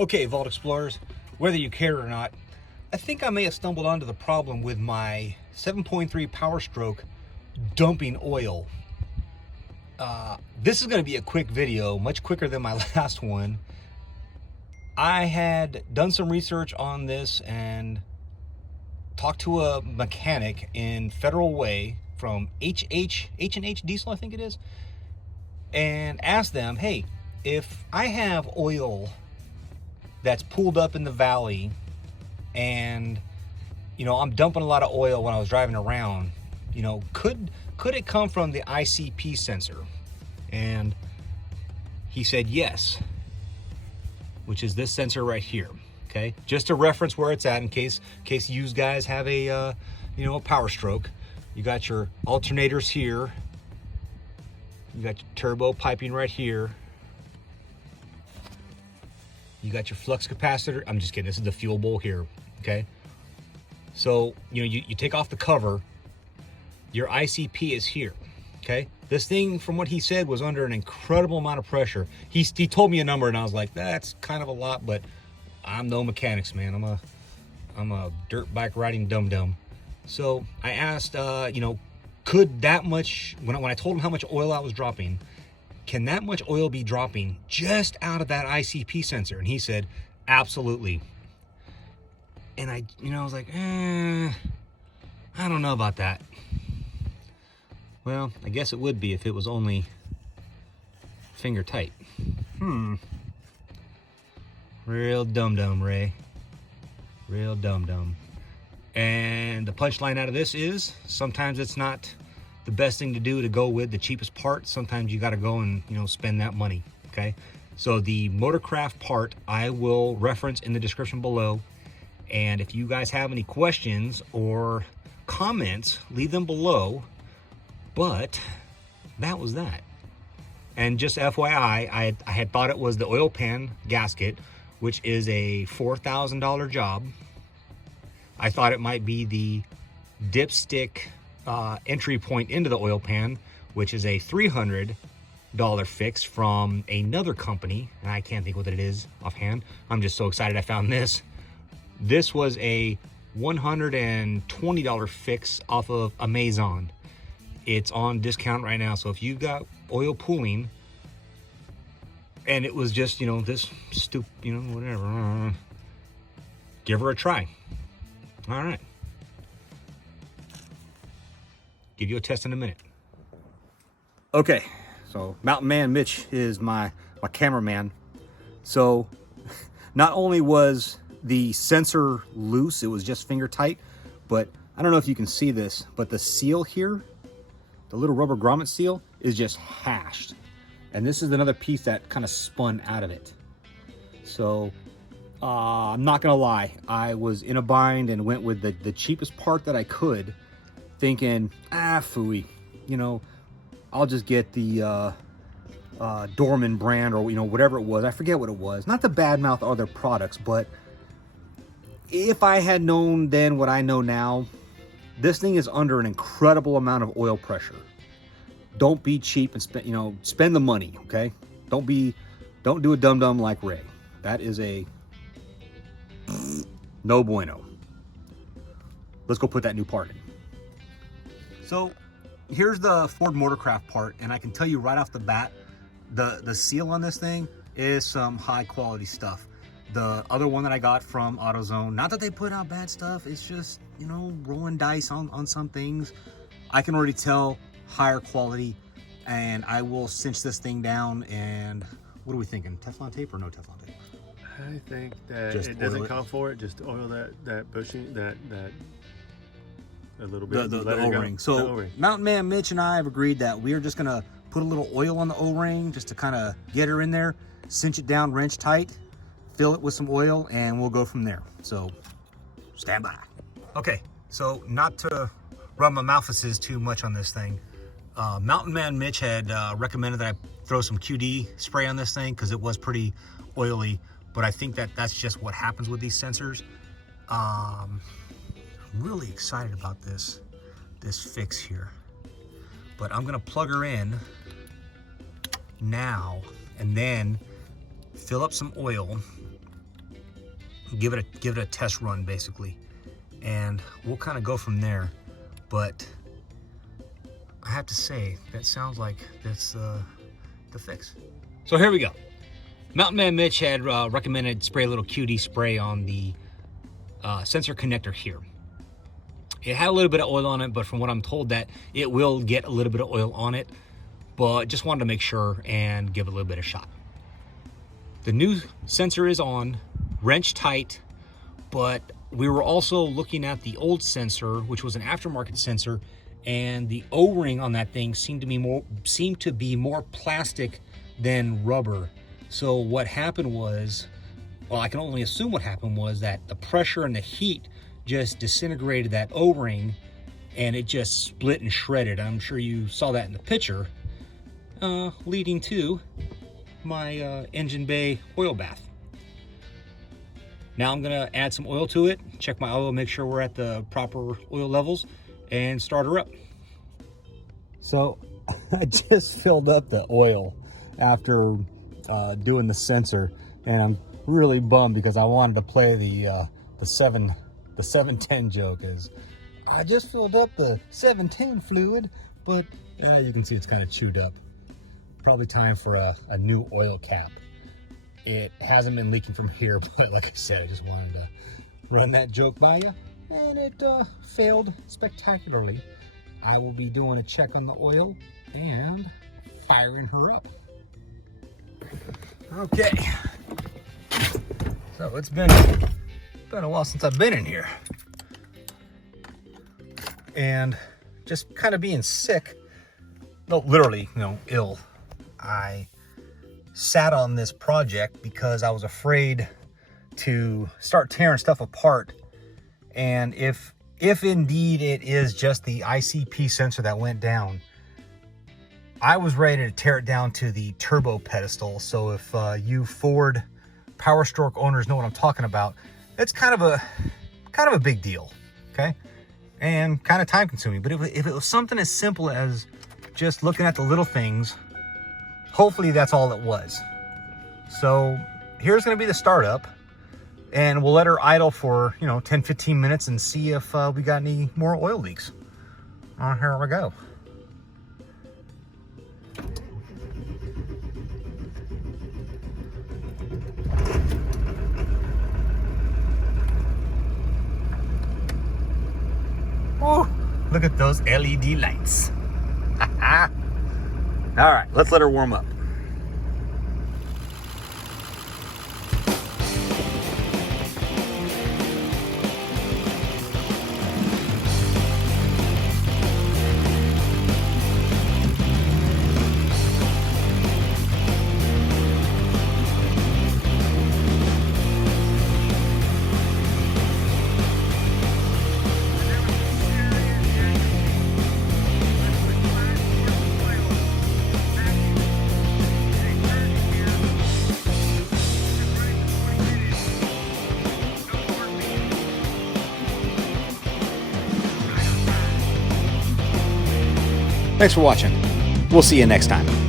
Okay, Vault Explorers, whether you care or not, I think I may have stumbled onto the problem with my 7.3 Powerstroke dumping oil. This is going to be a quick video, much quicker than my last one. I had done some research on this and talked to a mechanic in Federal Way from H&H Diesel, I think it is, and asked them, hey, if I have oil that's pooled up in the valley and I'm dumping a lot of oil when I was driving around, could it come from the ICP sensor? And he said yes, which is this sensor right here. Okay, just to reference where it's at in case you guys have a a Powerstroke. You got your alternators here, you got your turbo piping right here, you got your flux capacitor. I'm just kidding, this is the fuel bowl here. Okay, so you take off the cover, your ICP is here. Okay, this thing, from what he said, was under an incredible amount of pressure. He told me a number and I was like, that's kind of a lot, but I'm no mechanics, man. I'm a dirt bike riding dum-dum. So I asked, could that much, when I told him how much oil I was dropping, can that much oil be dropping just out of that ICP sensor? And he said, absolutely. And I was like, I don't know about that. Well, I guess it would be if it was only finger tight. Real dum-dum, Ray. Real dum-dum. And the punchline out of this is, sometimes it's not the best thing to do to go with the cheapest part. Sometimes you got to go and, spend that money, okay? So the Motorcraft part, I will reference in the description below. And if you guys have any questions or comments, leave them below. But that was that. And just FYI, I had thought it was the oil pan gasket, which is a $4,000 job. I thought it might be the dipstick entry point into the oil pan, which is a $300 fix from another company. And I can't think what it is offhand. I'm just so excited I found this. This was a $120 fix off of Amazon. It's on discount right now. So if you've got oil pooling, and it was just, this stupid, whatever, give her a try. All right. Give you a test in a minute. Okay, so Mountain Man Mitch is my cameraman. So not only was the sensor loose, it was just finger tight, but I don't know if you can see this, but the seal here, the little rubber grommet seal, is just hashed. And this is another piece that kind of spun out of it. So I'm not gonna lie, I was in a bind and went with the cheapest part that I could, thinking, phooey, I'll just get the Dorman brand, or whatever it was. I forget what it was. Not to badmouth other products, but if I had known then what I know now, this thing is under an incredible amount of oil pressure. Don't be cheap and spend the money, okay? Don't do a dum-dum like Ray. That is a no bueno. Let's go put that new part in. So here's the Ford Motorcraft part, and I can tell you right off the bat, the seal on this thing is some high quality stuff. The other one that I got from AutoZone, not that they put out bad stuff, it's just, rolling dice on some things. I can already tell higher quality, and I will cinch this thing down. And what are we thinking? Teflon tape or no Teflon tape? I think that just it doesn't call for it. Just oil that bushing, that a little bit. The O-ring. So Mountain Man Mitch and I have agreed that we are just gonna put a little oil on the O-ring just to kind of get her in there, cinch it down wrench tight, fill it with some oil, and we'll go from there. So stand by. Okay, so not to rub my mouthfuses too much on this thing, Mountain Man Mitch had recommended that I throw some QD spray on this thing because it was pretty oily, but I think that's just what happens with these sensors. I'm really excited about this fix here, but I'm gonna plug her in now and then fill up some oil give it a test run basically, and we'll kind of go from there. But I have to say, that sounds like that's the fix. So here we go. Mountain Man Mitch had recommended spray a little QD spray on the sensor connector here. It had a little bit of oil on it, but from what I'm told that it will get a little bit of oil on it, but just wanted to make sure and give it a little bit of shot. The new sensor is on, wrench tight, but we were also looking at the old sensor, which was an aftermarket sensor, and the O-ring on that thing seemed to be more plastic than rubber. So what happened was, well, I can only assume what happened was that the pressure and the heat just disintegrated that O-ring, and it just split and shredded. I'm sure you saw that in the picture, leading to my engine bay oil bath. Now I'm gonna add some oil to it, check my oil, make sure we're at the proper oil levels, and start her up. So I just filled up the oil after doing the sensor, and I'm really bummed because I wanted to play the 710 joke. Is I just filled up the 710 fluid, but you can see it's kind of chewed up. Probably time for a new oil cap. It hasn't been leaking from here, but like I said, I just wanted to run that joke by you, and it failed spectacularly. I will be doing a check on the oil and firing her up. Okay, so it's been a while since I've been in here, and just kind of being sick, no, literally, ill. I sat on this project because I was afraid to start tearing stuff apart, and if indeed it is just the ICP sensor that went down, I was ready to tear it down to the turbo pedestal. So if you Ford Powerstroke owners know what I'm talking about, it's kind of a big deal, okay, and kind of time consuming. But if it was something as simple as just looking at the little things, hopefully that's all it was. So here's going to be the startup, and we'll let her idle for 10-15 minutes and see if we got any more oil leaks. Here we go. Oh, look at those LED lights. All right, let's let her warm up. Thanks for watching. We'll see you next time.